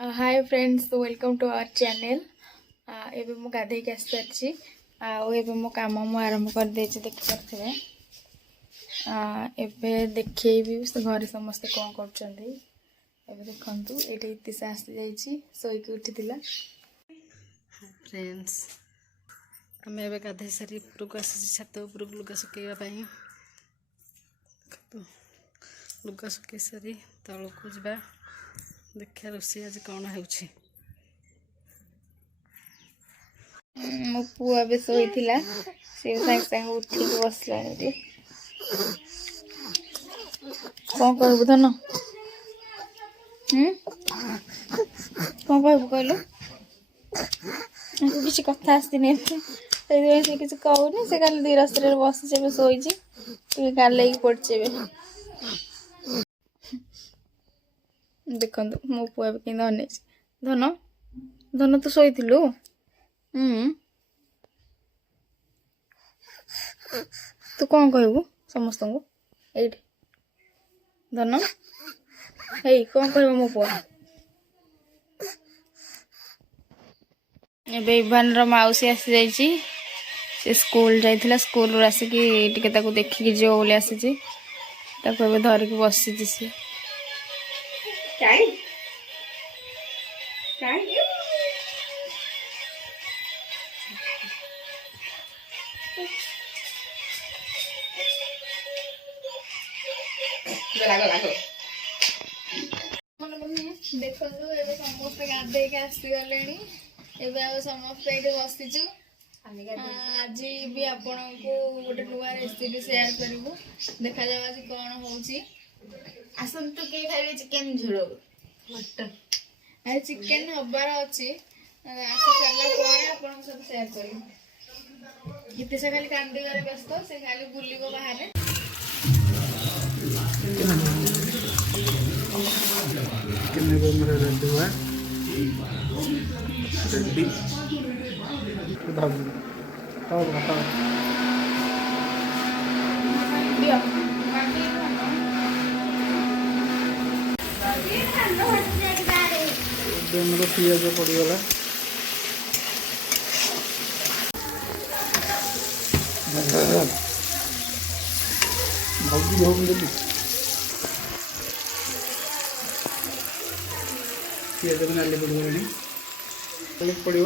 Hi friends, welcome to our channel. एबे मु गाधे के आसी एबे मो काम मु आरंभ कर दे देखि पारथिबे। एबे देखिए घर समस्ते कौन करछंदी। एबे देखंतु एटे इतिसा आसी जाईची सोई के उठितिला। फ्रेंड्स हमें एबे गाधे सारी उपरକୁ आसी छात उपरକୁ लुगा सुकेଇବା ପାଇଁ। लुगा सुके सारी तळକୁ ଯିବା देखिए रोषे आज कौन हो। मो पुआ एबे सोईतिला से संग संग उठी बसलानी रे। कौन करबु धन? कौन कहबु कहलो? किसी कथा आसनी से किसी कहूनी से खाली धीरस्तर बस शोची गाल पड़े। देखो मो पुआ कि अने धन धन तू शोलु। तू कौन कहबू समस्त को ये धन हे कौन कह मो पुआ? एबे इभान रो मौसी आसी जाइची। से स्कूल जाइथिला, स्कूल आसिकी टिके ताको देखिकी जो बोली आसीची। ताको एबे धरिकी बसिची से। काई काई देखो एबे समस्त गाधे के आसी गलेनी। एबे आ समस्त एठी बसिचु। आज भी आपण को गोटे नुआ रेसिपी शेयर करू। देखा जाव आज कौन होउची। आसन तो के खाइबे चिकन झोल मटन। आज चिकन हबार अछि। आसे सरला पर आपण सब शेयर करू। किते से खाली कांदी करे व्यस्त से खाली बुलिबो बाहर। कितने को मेरा रेडी हुआ है? रेडी बताओ बताओ दियो मेरा पियाज पड़गला। भाजी भाव देवी पियाज को नाली पड़गला पड़ो।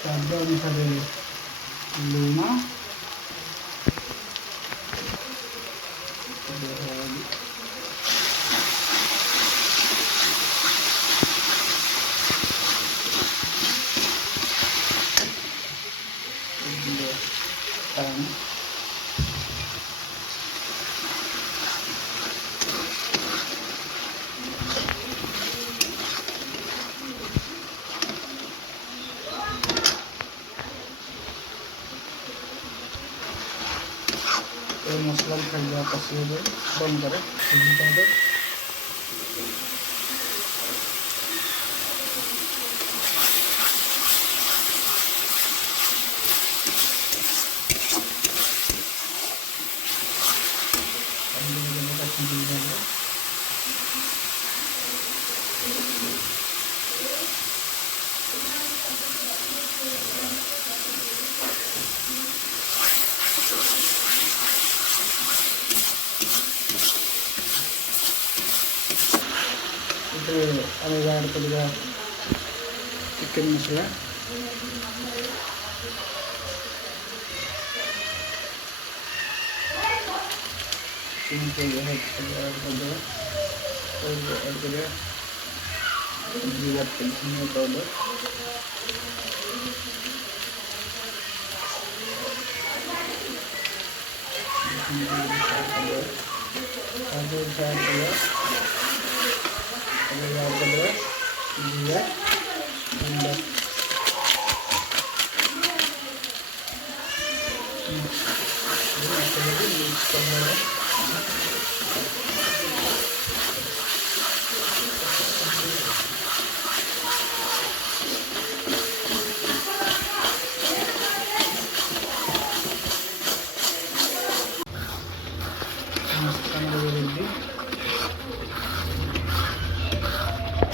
स्वाद अनुसार लुण मसला खाइए पसंद बंद करे। आम ऐड कर चिकेन मसला पिंक ऐड कर दो और ऐड करिए जीरा पाउडर जीरा गुंड मिक्स करना है।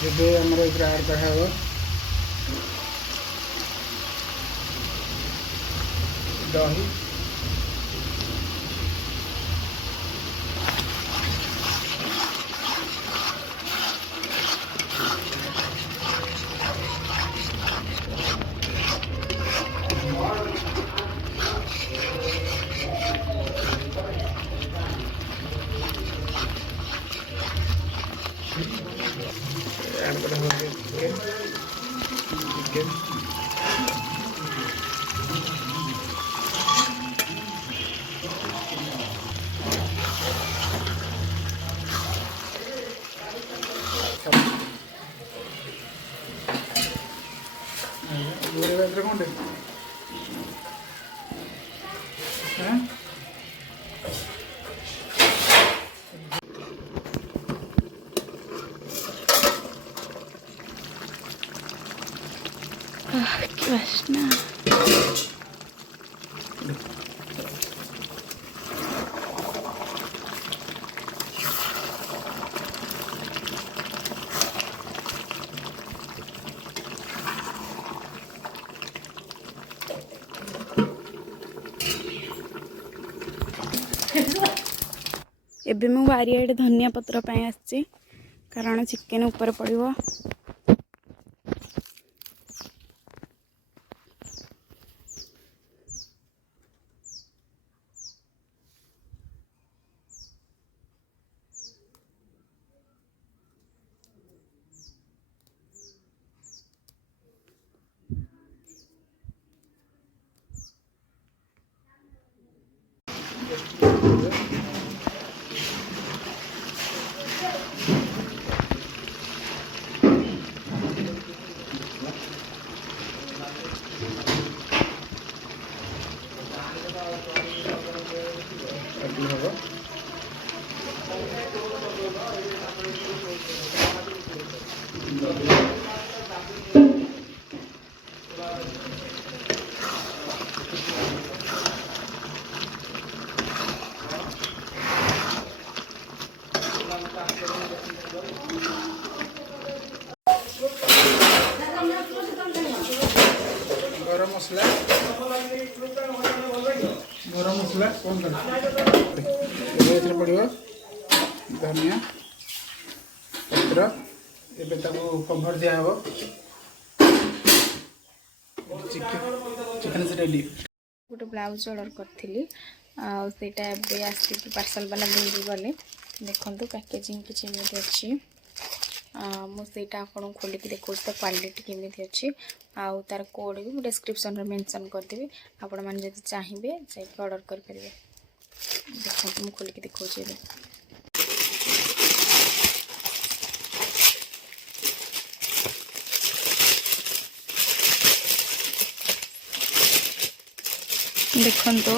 ଏବେ ଆମର ଏଥିରେ ଆଡ଼୍ କରାହେବ ଦହି add करा हो चिकन कौन Que vaina. ଏବେ ମୁଁ ବାରିଆଡ଼େ ଧନିଆ ପତ୍ର ପାଇଁ ଆସିଛି କାରଣ ଚିକେନ ଉପରେ ପଡ଼ିବ। गरम मसला कौन कर पड़ो धनिया पत्र एबे कभर दिया हो चिकन से रेडी गोटे ब्लाउज ऑर्डर करी आसिक पार्सल वाला देरी गले देखो पैकेजिंग किसी अच्छी मुझे आपको खोलिक देखो तो क्वालिटी केमी अच्छी आउ तार कोड भी डिस्क्रिप्शन मेंशन करदेवी आपण मैंने जब चाहिए जाकि ऑर्डर करेंगे। देखो मुझे खोलिक देखो देखो तो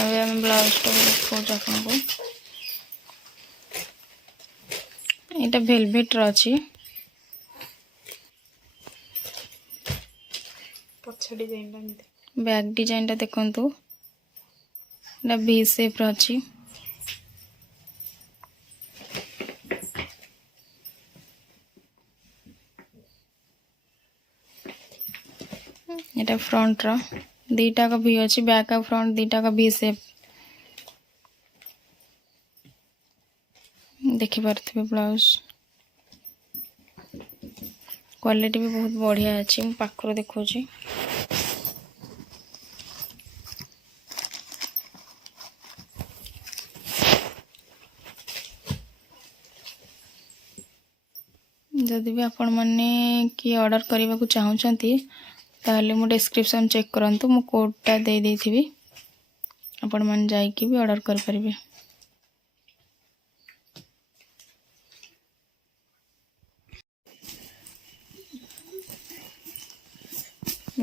आम ब्लाउज देखा आपको यहाँ वेलवेट अच्छी बैक डिजाइन देखु वी शेप अच्छी यहाँ फ्रंट रो दीटा का भी अच्छी बैक और फ्रंट दीटा का वी शेप देखिपे ब्लाउज क्वालिटी भी बहुत बढ़िया अच्छी मु पाखर देखो जदि भी आपण मैंने किए ऑर्डर करने को चाहूँगी ताहले मु डिस्क्रिप्शन चेक करंतु मु कोडटा दे देथिबी आपण मन जाइकी भी ऑर्डर कर परिबे।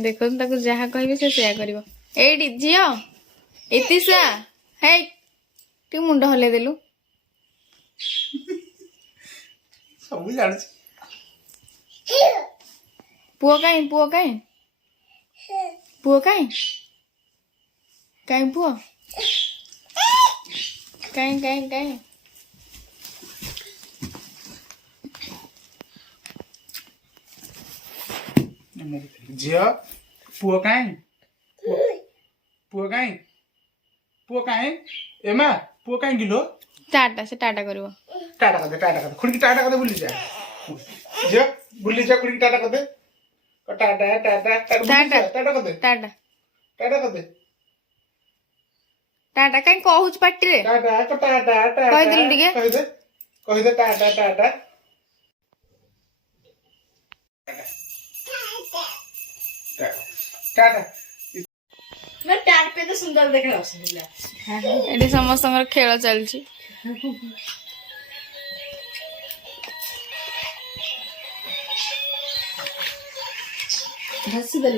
देखो ताको जहा कहबे से सेया करिवो। एडी जियो इतिसा हे तू मुंड हले देलु सब जान पुओ काई पुओ काई काई पुओ काई झियो पुओ काई पुओ काई एमा पुओ काई गिलो टाटा से टाटा करिवो। टाटा कर खुड़ी टाटा कर बुली जा झियो बुली जा खुड़ी टाटा कर दे टाटा टाटा टाटा कर दे टाटा टाटा कर दे टाटा काई कहूच पाटी रे टाटा टाटा टाटा कहि दिल दिगे कहि दे टाटा टाटा टाटा मैं टाट पे तो सुंदर देख रहा हूँ। एडी समस्त खेल चलची हंसी दल